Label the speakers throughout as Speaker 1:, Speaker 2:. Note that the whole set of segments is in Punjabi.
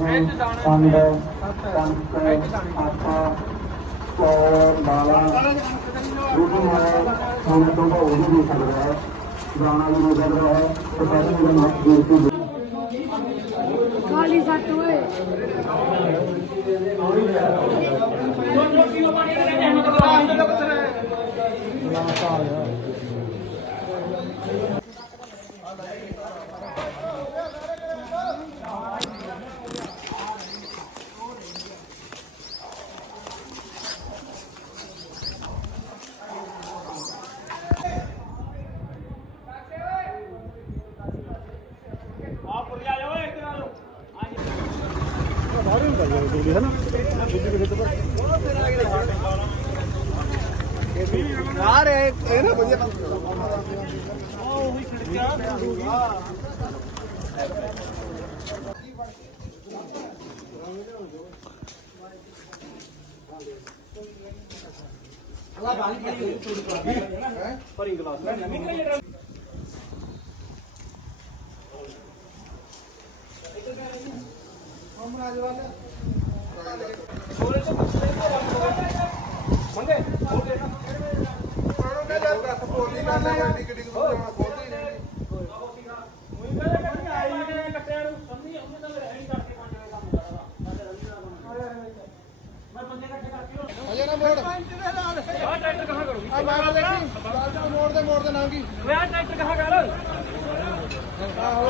Speaker 1: ਖੰਡ ਕੰਕ ਆਟਾ ਚੌਲ ਦਾਲਾਂ ਦੁੱਧ ਨਾਲ ਖਾਣੇ ਤੋਂ ਉਹ ਵੀ ਦੇ ਸਕਦਾ ਹੈ ਦਾਣਾ ਵੀ ਦੇ ਸਕਦਾ ਹੈ ਤੇ ਸਾਰੇ ਜਿਹੜੇ ਮੱਕੀ ਦੀ
Speaker 2: ਖਾਲੀ ਸੱਟ ਓਏ
Speaker 3: ਯਾਰ ਇਹ ਇਹ ਨਾ ਵਧੀਆ ਅਜੇ ਨਾ ਮੋੜ ਆ ਟਰੈਕਟਰ ਕਹਾਂ ਕਰੋ ਆ ਮਾਰ ਲੈ ਮੋੜ। ਦੇ ਮੋੜ ਦੇ ਨਾਂਗੀ ਆ ਟਰੈਕਟਰ ਕਹਾਂ ਕਰ? ਆਹੋ।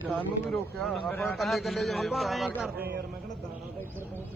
Speaker 3: ਸਾਨੂੰ ਵੀ ਰੋਕਿਆ ਆਪਾਂ ਕੱਲੇ ਕੱਲੇ ਜਾਈਏ ਆਪਾਂ ਕਰਦੇ ਯਾਰ ਮੈਂ ਕਹਿੰਦਾ ਦਾਣਾ ਦਾ ਇੱਧਰ ਪਹੁੰਚ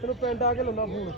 Speaker 3: ਤੈਨੂੰ ਪਿੰਡ ਆ ਕੇ ਲਾਉਣਾ ਫੋਨ।